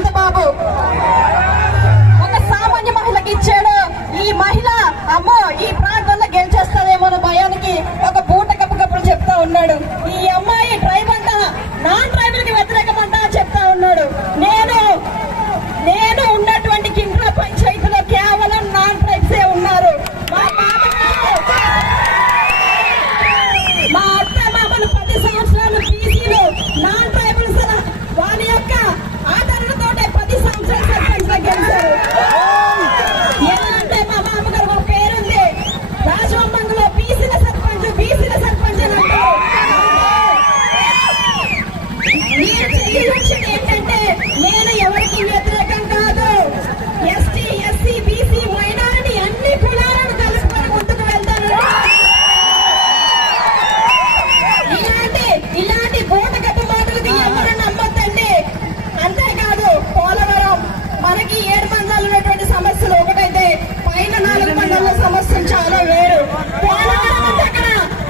అనంతబాబు ఒక సామాన్య మహిళకి ఇచ్చాడు. ఈ మహిళ అమ్మో ఈ ప్రాంతంలో గెలిచేస్తాదేమో అన్న భయానికి ఒక పూట కప్పుకప్పుడు చెప్తా ఉన్నాడు. ఈ అమ్మాయి ట్రైబ్ అంట, నాన్ ట్రైబల్ కి వ్యతిరేకమంట చెప్తా ఉన్నాడు. నేను ఉన్నటువంటి కింట్ల పంచాయతీలో కేవలం నాన్ ట్రైబ్సే ఉన్నారు. మా అత్త మామలు 10 సంవత్సరాలు బీసీలు నాన్ ట్రైబల్స్ వాళ్ళ యొక్క ఆదరణతోటే 10 సంవత్సరాలు సర్పంచ్ గెలిచారు. ఎలా అంటే మా మామగారు ఒక పేరుంది, రాజమండ్రిలో బీసీల సర్పంచ్ అని అంటారు. ఏంటంటే నేను ఎవరికి వ్యతిరేకం కాదు. ఎస్టీ, ఎస్సీ, బీసీ, మైనారిటీ అన్ని కులాలను కలుసుకొని ముందుకు వెళ్తాను. ఇలాంటి బోటకప్పు మాటలకు ఎవరు నమ్మొద్దండి. అంతేకాదు పోలవరం మనకి 7 మండలాలు ఉన్నటువంటి సమస్యలు ఒకటైతే పైన 4 మండలాల సమస్యలు చాలా వేరు.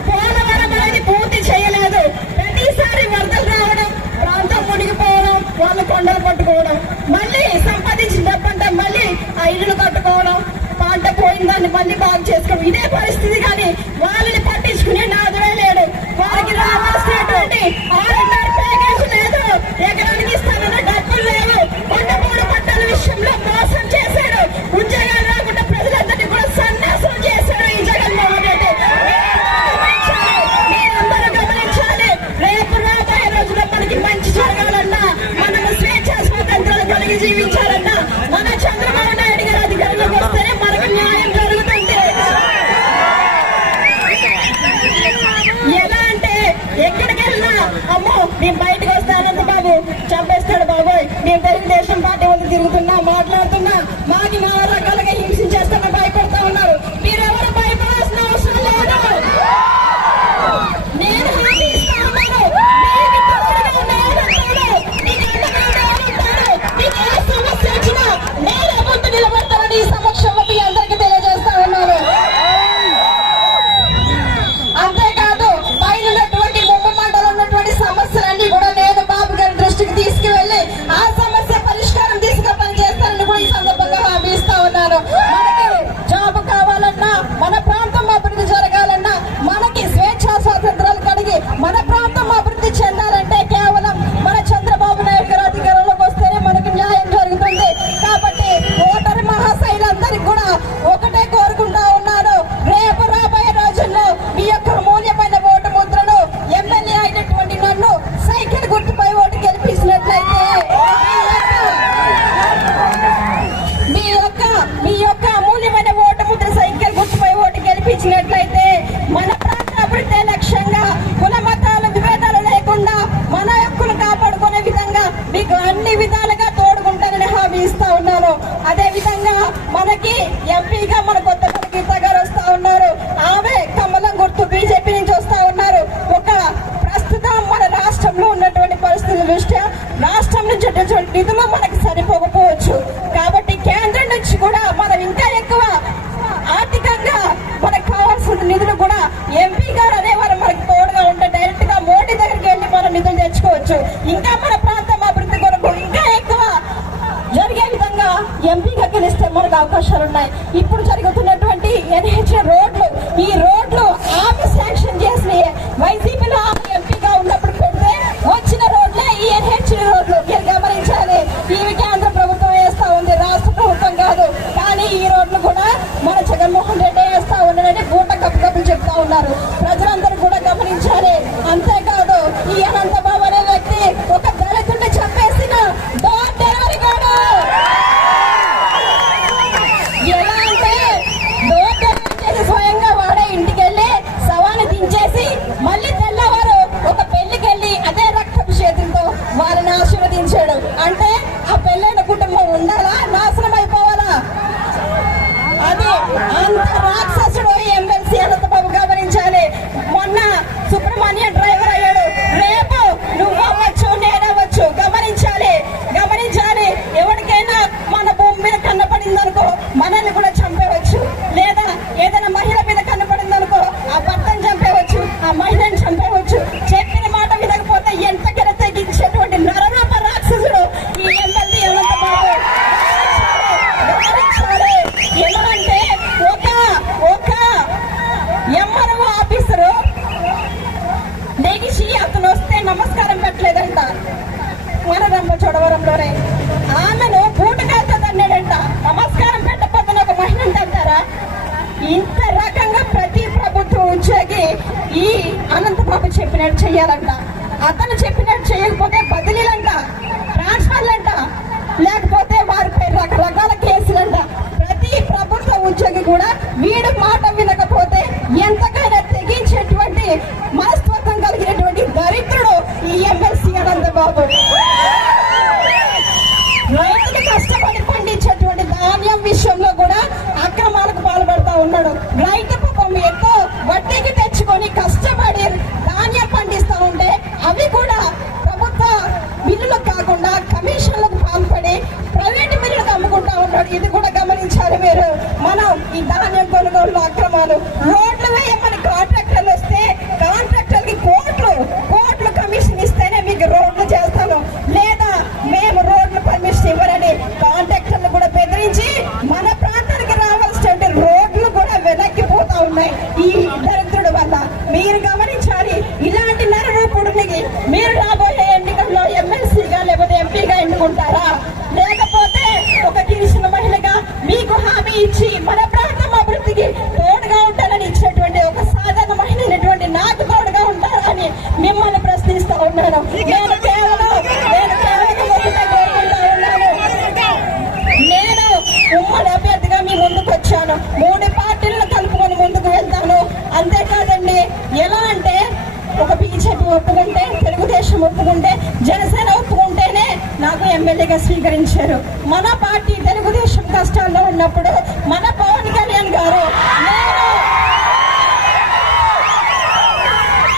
పోలవరం అనేది పూర్తి చేయలేదు. ప్రతిసారి వరదలు రావడం, ప్రాంతం మునిగిపోవడం, వాళ్ళు కొండలు పట్టుకోవడం, మళ్ళీ సంపాదించిన డబ్బంతా మళ్ళీ ఆ ఇల్లు కట్టుకోవడం, పంట పోయిన దాన్ని మళ్ళీ బాగు చేసుకోవడం, ఇదే పరిస్థితి. కానీ వాళ్ళని పట్టించుకునే నాదుడే లేడు. వారికి రావాల్సినటువంటి R&R ప్యాకేజ్ లేదు, ఎకరానికి ఇస్తానన్న డబ్బులు లేవు. కొండపూడి పట్టాల విషయంలో మోసం చేశాడు. ఉద్యోగాలు రాకుండా ప్రజలందరినీ కూడా సన్యాసం చేశాడు ఈ జగన్మోహన్ రెడ్డి. మీరందరూ గమనించాలి. రేపు రాబోయే రోజుల్లో మనకి మంచి జరగాలన్నా, మనము స్వేచ్ఛా స్వాతంత్రాలు కలిగి జీవించాలన్నా మన చంద్రబాబు నాయుడు గారు అధికారంలోకి వస్తేనే మనకు న్యాయం జరుగుతుంది. ఎలా అంటే ఎక్కడికి వెళ్ళినా అమ్మో మేము బయటకు వస్తే అనంతబాబు చంపేస్తాడు బాబోయ్, మేము తెలుగుదేశం పార్టీ వాళ్ళు తిరుగుతున్నా మాట్లాడుతున్నా మాకు 4 రకాలుగా హింసించేస్తామని భయపడతా ఉన్నారు. మీరెవరు భయపడాల్సిన అవసరం లేదు. నేను హామీ ఇస్తా ఉన్నాను. మీకు తోడుగా నేనుంటాను. నీకు అండగా నేనుంటాను. నీకు ఏ సమస్య వచ్చినా నేనే ముందు నిలబడతానని ఈ సమక్షంలో మీ అందరికీ తెలియజేస్తా ఉన్నాను. అంతేకాదు పైన ఉన్నటువంటి ముప్ప మండలం ఉన్నటువంటి సమస్యలన్నీ కూడా నేను బాబు గారి దృష్టికి తీసుకువెళ్ళి ఆ సమస్య పరిష్కారం తీసుకు పనిచేస్తానని కూడా ఈ సందర్భంగా హామీ ఇస్తా ఉన్నాను. మనకి జాబ్ కావాలన్నా, మన ప్రాంతం అభివృద్ధి జరగాలన్నా, మనకి స్వేచ్ఛా స్వాతంత్రాలు కలిగి మన ప్రాంతం అభివృద్ధి చెందాలంటే కేవలం మన చంద్రబాబు నాయుడు గారు అధికారంలోకి వస్తేనే మనకు న్యాయం జరుగుతుంది. కాబట్టి ఓటరు మహాశైలందరికీ కూడా ఒకటే కోరుకుంటా ఉన్నాను. రేపు రాబోయే రోజుల్లో మీ యొక్క మూల్యమైన ఓటు ముద్రను ఎమ్మెల్యే అయినటువంటి నన్ను సైకిల్ గుర్తుపై ఓటు గెలిపించినట్లయితే మీ యొక్క అమూల్యమైన ఓటు ముద్ర సైకిల్ గుర్తుపై ఓటు గెలిపించినట్లయితే మన ప్రాంత అభివృద్ధి లక్ష్యంగా కుల మతాల విభేదాలు లేకుండా మన హక్కులు కాపాడుకునే విధంగా మీకు అన్ని విధాలుగా తోడుకుంటానని హామీ ఇస్తా ఉన్నాను. అదే విధంగా మనకి ఎంపీగా మన కొత్త గీత గారు వస్తా ఉన్నారు. ఆమె కమలం గుర్తు బీజేపీ నుంచి వస్తా ఉన్నారు. ప్రస్తుతం మన రాష్ట్రంలో ఉన్నటువంటి పరిస్థితుల దృష్ట్యా రాష్ట్రం నుంచి నిధులు మనకి సరిపోకపోవచ్చు. కాబట్టి కేంద్రం నుంచి కూడా మనం ఇంకా ఎక్కువ ఆర్థికంగా మనకు కావాల్సిన నిధులు కూడా ఎంపీ గారు అనేవారు మనకు తోడుగా ఉంటే డైరెక్ట్ గా మోడీ దగ్గరికి వెళ్ళి మనం నిధులు తెచ్చుకోవచ్చు. ఇంకా మన ప్రాంతం అభివృద్ధి కొరకు ఇంకా ఎక్కువ జరిగే విధంగా ఎంపీగా గెలిస్తే మనకు అవకాశాలు ఉన్నాయి. ఇప్పుడు జరుగుతున్నటువంటి NH రోడ్లు, ఈ రోడ్లు ఆమె శాంక్షన్ చేసి వైసీపీలో ఆమె ఎంపీగా ఉన్నప్పుడు పెడితే వచ్చిన రోడ్లే ఈ NH రోడ్లు. మీరు గమనించాలి, ఇవి కేంద్ర ప్రభుత్వం వేస్తా ఉంది, రాష్ట్ర ప్రభుత్వం కాదు. కానీ ఈ రోడ్లు కూడా మన జగన్మోహన్ రెడ్డి వేస్తా ఉన్నాడని పూట కప్పుకప్పులు చెప్తా ఉన్నారు. ప్రజలందరూ కూడా గమనించాలి. అంతేకాదు ఈ అనంతబాబు అనే వ్యక్తి ఒక దళితుడిని చంపేసిన డోర్ డెలివరీ కాదు. ఎలా అంటే చెప్పినట్టు చెయ్యాలంట. అతను చెప్పినట్టు చేయకపోతే బదిలీలంట, ట్రాన్స్ఫర్లంట, లేకపోతే వారిపై రకరకాల కేసులంట. ప్రతి ప్రభుత్వ ఉద్యోగి కూడా వీడు మాట వినకపోతే ఎంతకైనా తెగించేటువంటి మనస్తత్వం కలిగినటువంటి దరిద్రుడు ఈ ఎమ్మెల్సీ అనంతబాబు. రైతులు కష్టపడి పండించేటువంటి ధాన్యం విషయంలో కూడా అక్రమాలకు పాల్పడతా ఉన్నాడు. రైతు పాపం ఎంతో వడ్డీకి తెచ్చుకొని కష్టపడి ధాన్యం పండిస్తూ ఉంటే అవి కూడా ప్రభుత్వ మిల్లులకు కాకుండా కమిషన్లకు పాల్పడి ప్రైవేట్ మిల్లులకు అమ్ముకుంటా ఉన్నాడు. ఇది కూడా గమనించాలి మీరు. మనం ఈ ధాన్యం కొనుగోలు అక్రమాలు, రోడ్లు వేయమని కాంట్రాక్టర్లు వస్తే కాంట్రాక్టర్కి కోట్లు కమిషన్ ఇస్తేనే మీకు రోడ్లు చేస్తాను, లేదా మేము రోడ్లు పర్మిషన్ ఇవ్వరని కాంట్రాక్టర్లు కూడా బెదిరించి మన ప్రాంతానికి రావాల్సిన రోడ్లు కూడా వెనక్కిపోతా ఉన్నాయి ఈ దరిద్రుడు వల్ల. మీరు గమనించాలి. ఇలాంటి నరరూపుడిని మీరు రాబోయే ఎన్నికల్లో ఎమ్మెల్సీగా లేకపోతే ఎంపీగా ఎన్నుకుంటారా, లేకపోతే ఒక గిరిజన మహిళగా మీకు హామీ ఇచ్చి మన ప్రాంతం అభివృద్ధికి తోడుగా ఉంటారని ఇచ్చేటువంటి ఒక సాధారణ మహిళ అయినటువంటి నాకు తోడుగా ఉంటారా అని మిమ్మల్ని ప్రశ్నిస్తా ఉన్నాను. నేను కేవలం నేను ఉమ్మడి అభ్యర్థిగా మీ ముందుకు వచ్చాను. 3 పార్టీలను కలుపుకొని ముందుకు వెళ్తాను. అంతేకాదండి, ఎలా అంటే ఒక బీజేపీ ఒప్పుకుంటే, తెలుగుదేశం ఒప్పుకుంటే, జనసేన ఒప్పుకుంటేనే నాకు ఎమ్మెల్యేగా స్వీకరించారు. మన పార్టీ తెలుగుదేశం కష్టాల్లో ఉన్నప్పుడు మన పవన్ కళ్యాణ్ గారు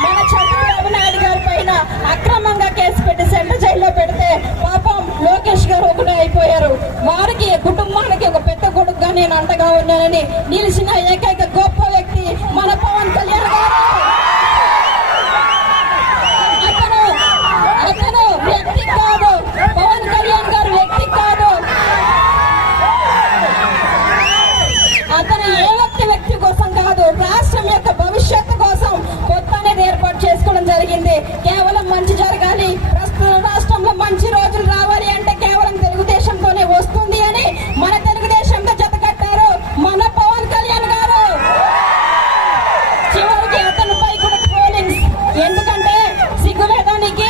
మన చంద్రబాబు నాయుడు గారి పైన అక్రమంగా కేసు పెట్టి సెంట్రల్ జైల్లో పెడితే పాపం లోకేష్ గారు ఒకటే అయిపోయారు. వారికి కుటుంబానికి ఒక పెద్ద కొడుకుగా నేను అంతగా ఉన్నానని నిలిచిన ఏకైక గొప్ప వ్యక్తి మన పవన్ కళ్యాణ్ గారు. అతను వ్యక్తి కాదు, పవన్ కళ్యాణ్ గారు వ్యక్తి కాదు. అతను ఏ వ్యక్తి కోసం కాదు, రాష్ట్రం యొక్క భవిష్యత్తు కోసం కొత్తనే ఏర్పాటు చేసుకోవడం జరిగింది. కేవలం మంచి జరగాలి, ప్రస్తుత రాష్ట్రంలో మంచి రోజులు రావాలి అంటే కేవలం తెలుగుదేశంతోనే వస్తుంది అని మన తెలుగుదేశంతో జత కట్టారు మన పవన్ కళ్యాణ్ గారు. చివరికి అతనిపై కూడా ట్రోలింగ్స్. ఎందుకంటే సిగ్గులేదా నీకు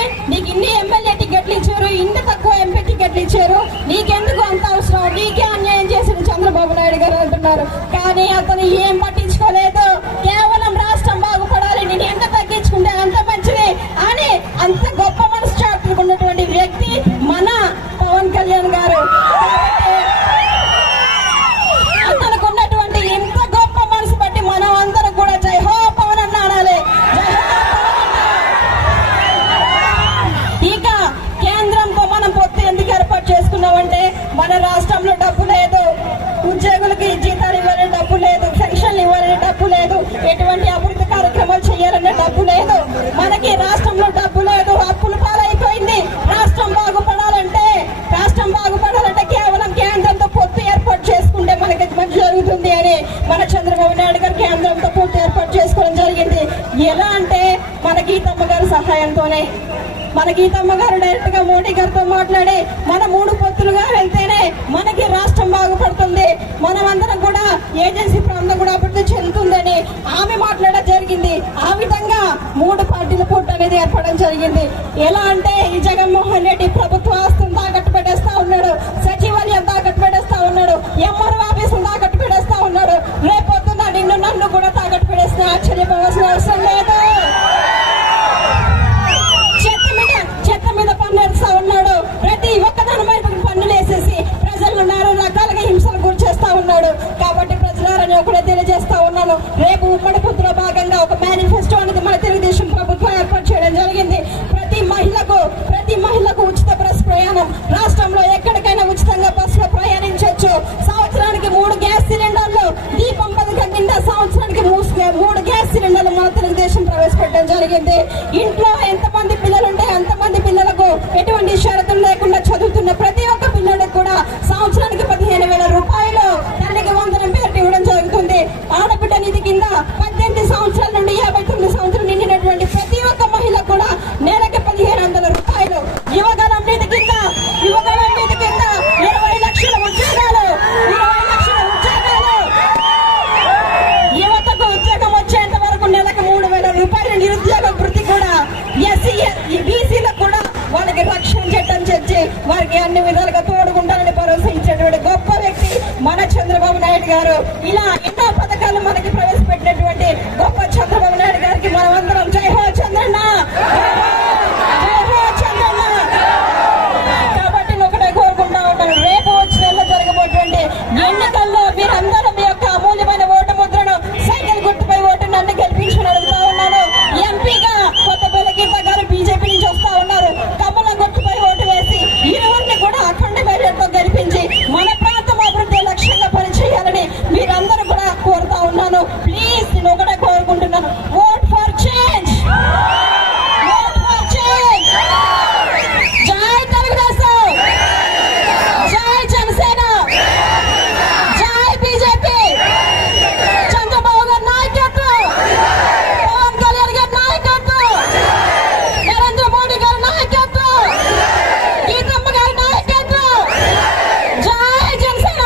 ఇన్ని ఎమ్మెల్యే టికెట్లు ఇచ్చారు, ఇన్ని తక్కువ ఎంపీ టికెట్లు ఇచ్చారు, నీకెందుకు అంత అవసరం, నీకే అన్యాయం చేసిన చంద్రబాబు నాయుడు గారు అంటున్నారు. కానీ అతను ఏం పట్టించుకోలేదు. కేవలం రాష్ట్రం బాగుపడాలి, నేను ఎంత తగ్గించుకుంటే అంత మంచిది అని అంత గొప్ప మనస్సాక్షి ఉన్నటువంటి వ్యక్తి మన పవన్ కళ్యాణ్ గారు. అతనికి ఉన్నటువంటి ఇంత గొప్ప మనసు బట్టి మనం అందరం కూడా జై హో పవన్ అన్న అనాలి. ఇక కేంద్రంతో మనం పొత్తు ఎందుకు ఏర్పాటు చేసుకున్నామంటే మన రాష్ట్రంలో డబ్బు లేదు, ఉద్యోగులకి జీతాలు ఇవ్వాలని డబ్బు లేదు, పెన్షన్లు ఇవ్వాలని డబ్బు లేదు, ఎటువంటి అభివృద్ధి కార్యక్రమాలు చేయాలనే డబ్బు లేదు. మనకి రాష్ట్రంలో డబ్బు లేదు, అప్పుల పాలైపోయింది. రాష్ట్రం బాగుపడాలంటే కేవలం కేంద్రంతో పొత్తు ఏర్పాటు చేసుకుంటే మనకి మంచి జరుగుతుంది అని మన చంద్రబాబు నాయుడు గారు కేంద్రంతో పొత్తు ఏర్పాటు చేసుకోవడం జరిగింది. ఎలా అంటే మన గీతమ్మ గారి సహాయంతోనే. మన గీతమ్మ గారు డైరెక్ట్ గా మోడీ గారితో మాట్లాడి మన 3 పొత్తులుగా వెళ్తేనే మనకి రాష్ట్రం బాగుపడుతుంది, మనమందరం కూడా ఏజెన్సీ ప్రాంతం కూడా అభివృద్ధి చెందుతుందని ఆమె మాట్లాడడం జరిగింది. ఆ విధంగా 3 పార్టీల పొత్తు అనేది ఏర్పడడం జరిగింది. ఎలా అంటే ఈ జగన్మోహన్ రెడ్డి ప్రభుత్వ ఆస్తులు తాకట్టు పెట్టేస్తా ఉన్నాడు, సచివాలయం తాకట్టు పెట్టేస్తా ఉన్నాడు, ఎంఆర్ఓ ఆఫీసులు తాకట్టు పెట్టేస్తా ఉన్నాడు. రేపొద్దున నన్ను కూడా తాకట్టు పెట్టేసిన ఆశ్చర్యపోవాల్సిన అవసరం లేదు. చెత్త మీద పన్ను వేస్తా ఉన్నాడు. ప్రతి ఒక్కదాని మీద పన్నులు వేసేసి ప్రజలను 4 రకాలుగా హింసలు గురి చేస్తా ఉన్నాడు. కాబట్టి ప్రజలారని ఒకటే తెలియజేస్తా ఉన్నాను, రేపు ఉమ్మడి పొత్తులో భాగంగా ఒక మేనిఫెస్టో అనేది మన తెలుగుదేశం ప్రభుత్వం ఏర్పాటు చేయడం జరిగింది. ప్రతి మహిళకు ఉచిత బస్ ప్రయాణం, రాష్ట్రంలో ఎక్కడికైనా ఉచితంగా బస్సులో ప్రయాణించవచ్చు. సంవత్సరానికి 3 గ్యాస్ సిలిండర్లు, దీపం పథకం కింద సంవత్సరానికి 3 గ్యాస్ సిలిండర్లు మన తెలుగుదేశం అన్ని విధాలుగా తోడుకుంటానని భరోసా ఇచ్చేటువంటి గొప్ప వ్యక్తి మన చంద్రబాబు నాయుడు గారు. ఇలా ఎన్నో పథకాలు మనకి ప్రవేశపెట్టినటువంటి గొప్ప చంద్రబాబు నాయుడు గారికి మనమందరం జై హో చంద్రన్న, జై హో చంద్రన్న. కాబట్టి నేను ఒకటే కోరుకుంటా ఉంటాను, రేపు వచ్చే నెలలో జరగబోయేటువంటి ఎన్నికల్లో మీరందరూ మీ యొక్క అమూల్యమైన ఓటు ముద్రను సైకిల్ గుర్తుపై ఓటు నన్ను గెలిపించుకుని అడుగుతా ఉన్నాను. ఎంపీగా కొత్తపల్లి గీత గారు బీజేపీ నుంచి వస్తా ఉన్నారు. కమల గుర్తుపై ఓటు వేసి ఇరువురిని కూడా అఖండ మెజార్టీతో గెలిపించి మన ప్రాంతం అభివృద్ధి లక్ష్యంగా పనిచేయాలని మీరందరూ కూడా కోరుతా ఉన్నాను. ప్లీజ్ నేను ఒకటే కోరుకుంటున్నాను, vote for change, vote for change. జై తెలుగుదేశం, జై జనసేన, జై బీజేపీ. చంద్రబాబు గారి నాయకత్వం, పవన్ కళ్యాణ్ గారి నాయకత్వం, నరేంద్ర మోడీ గారి నాయకత్వం, గీతమ్మ గారి నాయకత్వం. జై జనసేన,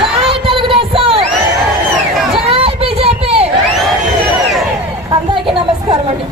జై తెలుగుదేశం, జై బీజేపీ. అందరికీ నమస్కారం అండి.